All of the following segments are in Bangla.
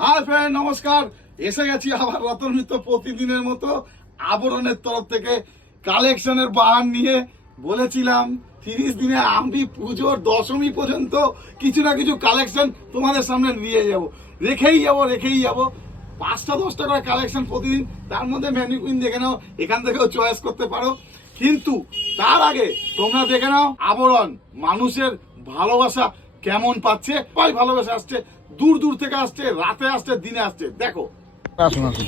হাই ফ্রেন্ড, নমস্কার। এসে গেছি আবার রতন মিত্র প্রতিদিনের মতো আবরণের তরফ থেকে কালেকশনের বাহার নিয়ে। বলেছিলাম 30 দিনে আমি পুজোর দশমী পর্যন্ত কিছু না কিছু কালেকশন তোমাদের সামনে নিয়ে যাব, রেখেই যাব 5টা-10টা করে কালেকশন প্রতিদিন। তার মধ্যে মেনু কুইন দেখে নাও, এখান থেকেও চয়েস করতে পারো। কিন্তু তার আগে তোমরা দেখে নাও আবরণ মানুষের ভালোবাসা কেমন পাচ্ছে। সবাই ভালোবাসা আসছে, দূর দূর থেকে আসছে, রাতে আসছে, দিনে আসছে। দেখো আসুন আসুন।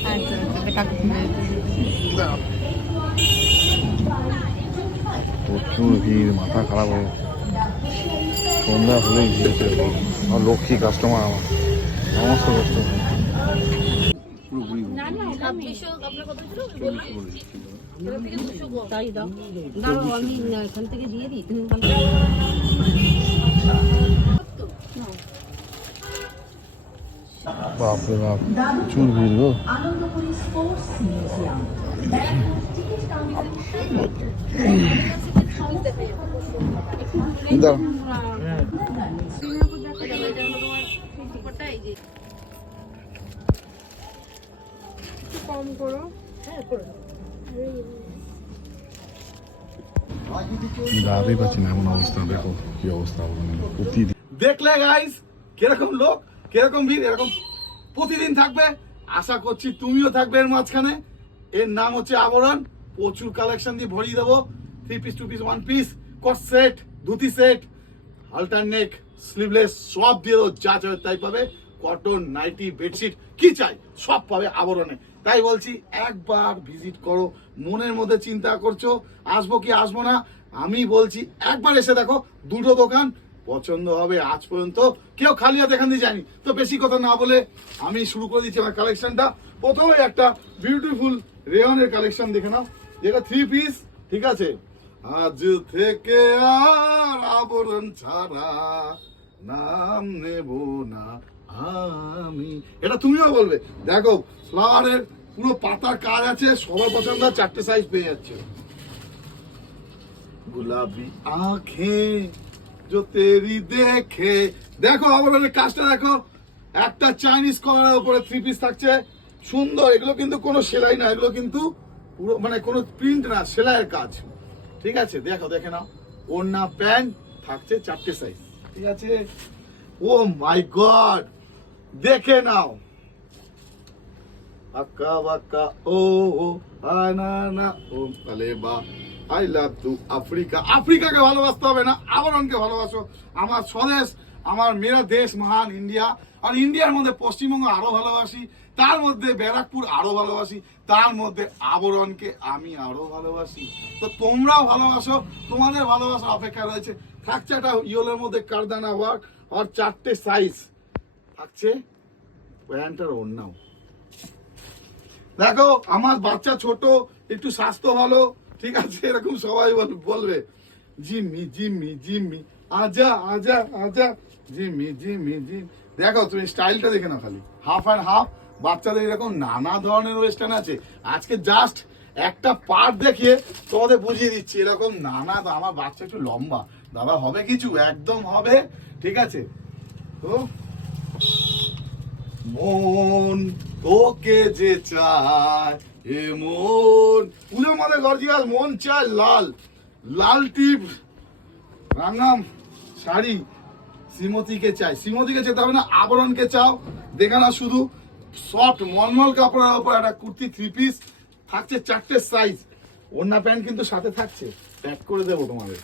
প্রচুর ভিড়, মাথা খারাপ হয়ে সন্ধ্যা হলেই ভিড়েছে। আমার লক্ষ্মী কাস্টমার, আমার সমস্ত কাস্টমার তাই দাও, দাঁড়াও আমি এখান থেকে দিয়ে দিই। বাপরে বাপ, প্রচুর ভিড় গো। দাও কম করো। দাঁড়াতেই পাচ্ছি না, এমন অবস্থা। দেখো কি অবস্থা প্রতিদিন। দেখলে গাইস কিরকম লোক, কিরকম ভিড়, এরকম প্রতিদিন থাকবে। আশা করছি তুমিও থাকবে এর মাঝখানে। এর নাম হচ্ছে আবরণ। প্রচুর কালেকশন দিয়ে ভরিয়ে দেবো। 3 পিস, 2 পিস, 1 পিস, কট সেট, ধুতি সেট, অল্টারনেক, স্লিভলেস সব দিয়ে দেবো। যা চাই তাই পাবে। কটন, নাইটি, বেডশিট, কি চাই সব পাবে আবরণে। তাই বলছি একবার ভিজিট করো। মনের মধ্যে চিন্তা করছো আসবো কি আসবো না, আমি বলছি একবার এসে দেখো। দুটো দোকান পছন্দ হবে। আজ পর্যন্ত কেউ খালি হাতে এখান দিয়ে যায়নি। তো বেশি কথা না বলে আমি শুরু করে দিচ্ছি আমার কালেকশনটা। প্রথমে একটা বিউটিফুল রেয়নের কালেকশন দেখে নাও, যেটা 3 পিস। ঠিক আছে, আজ থেকে আর আবরণ ছাড়া নাম নেব না আমি। এটা তুমিও বলবে। দেখো ফ্লাওয়ারের পুরো পাতার কাজ আছে, সবার পছন্দ। 4টে সাইজ পেয়ে যাচ্ছে। गुलाबी आंखें जो तेरी देखे। দেখো আবরণের কাজটা দেখো। একটা চাইনিজ কলারের উপরে 3 পিস থাকছে, সুন্দর। এগুলো কিন্তু কোনো সেলাই না, এগুলো কিন্তু পুরো মানে কোনো প্রিন্ট না, সেলাইয়ের কাজ। ঠিক আছে, দেখো দেখে নাও। ওড়না প্যান্ট থাকছে 4টে সাইজ। ঠিক আছে, ও মাই গড, দেখে নাও। আক্কা বাক্কা ও ও আনা না ও তালেবা আই লাভ টু আফ্রিকা। আফ্রিকাকে ভালোবাসতে হবে না, আবরণকে ভালোবাসো। আমার স্বদেশ, আমার মেরা দেশ মহান ইন্ডিয়া। আর ইন্ডিয়ার মধ্যে পশ্চিমবঙ্গ আরো ভালোবাসি, তার মধ্যে ব্যারাকপুর আরো ভালোবাসি, তার মধ্যে আবরণকে আমি আরো ভালোবাসি। তো তোমরাও ভালোবাসো, তোমাদের ভালোবাসা অপেক্ষা রয়েছে। থাকছে একটা ইয়েলোর মধ্যে কারদানা ওয়ার্ক আর 4টে সাইজ থাকছে। প্যান্টার ওড়নাও দেখো। আমার বাচ্চা ছোট, একটু স্বাস্থ্য ভালো, ঠিক আছে, এরকম সবাই বলবে জিম্মি জিম্মি জিম্মি আজা আজা আজা জিম্মি জিম্মি জিম। দেখো তুমি স্টাইলটা দেখে নাও, খালি হাফ অ্যান্ড হাফ। বাচ্চাদের এরকম নানা ধরনের ওয়েস্টার্ন আছে। আজকে জাস্ট একটা পার্ট দেখিয়ে তোমাদের বুঝিয়ে দিচ্ছি। এরকম নানা, আমার বাচ্চা একটু লম্বা, দাদা হবে কিছু, একদম হবে। ঠিক আছে, তো মন তোকে যে চায় এ মন। পুজোর মধ্যে গর্জিয়াস মন চায় লাল, লাল টিপ রাঙাম শাড়ি। শ্রীমতীকে চাই, শ্রীমতীকে যেতে হবে না, আবরণকে চাও। দেখে না শুধু সফট মলমল কাপড়ের উপর একটা কুর্তি 3 পিস থাকছে 4টে সাইজ। ওড়না প্যান্ট কিন্তু সাথে থাকছে, প্যাক করে দেবো তোমাদের।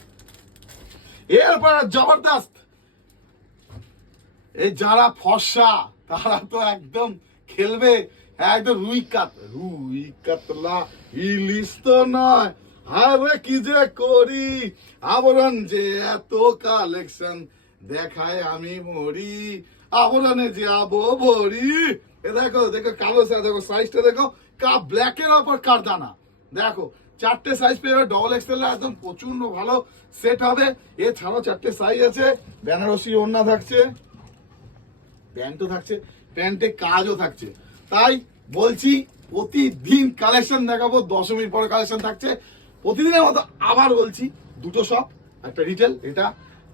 এরপর জবরদস্ত, এই যারা ফর্সা তারা তো একদম খেলবে। একদম রুই কাতলা ইলিশ তো নয়। আরে কি যে করি, আবরণ যে এত কালেকশন দেখায় আমি মরি। আবরণে যে আবো ভরি। এ দেখো দেখো কালো দেখো সাইজটা দেখো, ব্ল্যাকের ওপর কারদানা। দেখো 4টে সাইজ পেয়ে যাবে। ডবল এক্সেল একদম প্রচন্ড ভালো সেট হবে। এছাড়াও 4টে সাইজ আছে। বেনারসি ওড়না থাকছে, প্যান্টও থাকছে, প্যান্টে কাজও থাকছে। তাই বলছি প্রতিদিন কালেকশন দেখাবো। দশমীর পরে কালেকশন থাকছে প্রতিদিনের মতো। আবার বলছি দুটো শপ, একটা রিটেল। এটা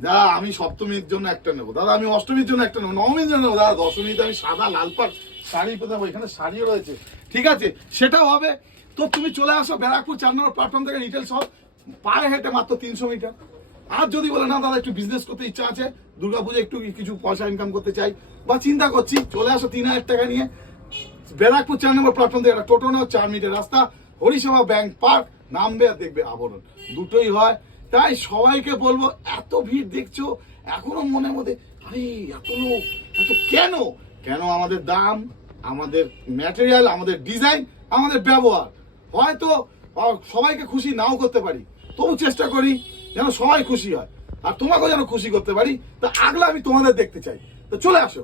দাদা আমি সপ্তমীর জন্য একটা নেবো, দাদা আমি অষ্টমীর জন্য একটা নেবো, নবমীর জন্য নেবো, দাদা দশমীতে আমি সাদা লাল পাড় শাড়ি পেতে নেবো, এখানে শাড়িও রয়েছে, ঠিক আছে সেটাও হবে। তো তুমি চলে আসো ব্যারাকপুর 4 নম্বর প্ল্যাটফর্ম থেকে রিটেল শপ, পায়ে হেঁটে মাত্র 300 মিটার। আর যদি বলে না দাদা একটু বিজনেস করতে ইচ্ছা আছে, দুর্গাপুজো একটু কিছু পয়সা ইনকাম করতে চাই বা চিন্তা করছি, চলে আসো 3000 টাকা নিয়ে ব্যারাকপুর 4 নম্বর প্ল্যাটফর্ম থেকে একটা টোটো নাও, 4 মিনিটের রাস্তা, হরিসভা ব্যাংক পার্ক নামবে আর দেখবে আবরণ, দুটোই হয়। তাই সবাইকে বলবো, এত ভিড় দেখছো এখনো মনের মধ্যে আরে এত লোক, এত কেন কেন? আমাদের দাম, আমাদের ম্যাটেরিয়াল, আমাদের ডিজাইন, আমাদের ব্যবহার, হয়তো সবাইকে খুশি নাও করতে পারি, তবু চেষ্টা করি যেন সবাই খুশি হয় আর তোমাকেও যেন খুশি করতে পারি। তা আগলা আমি তোমাদের দেখতে চাই, তো চলে আসো।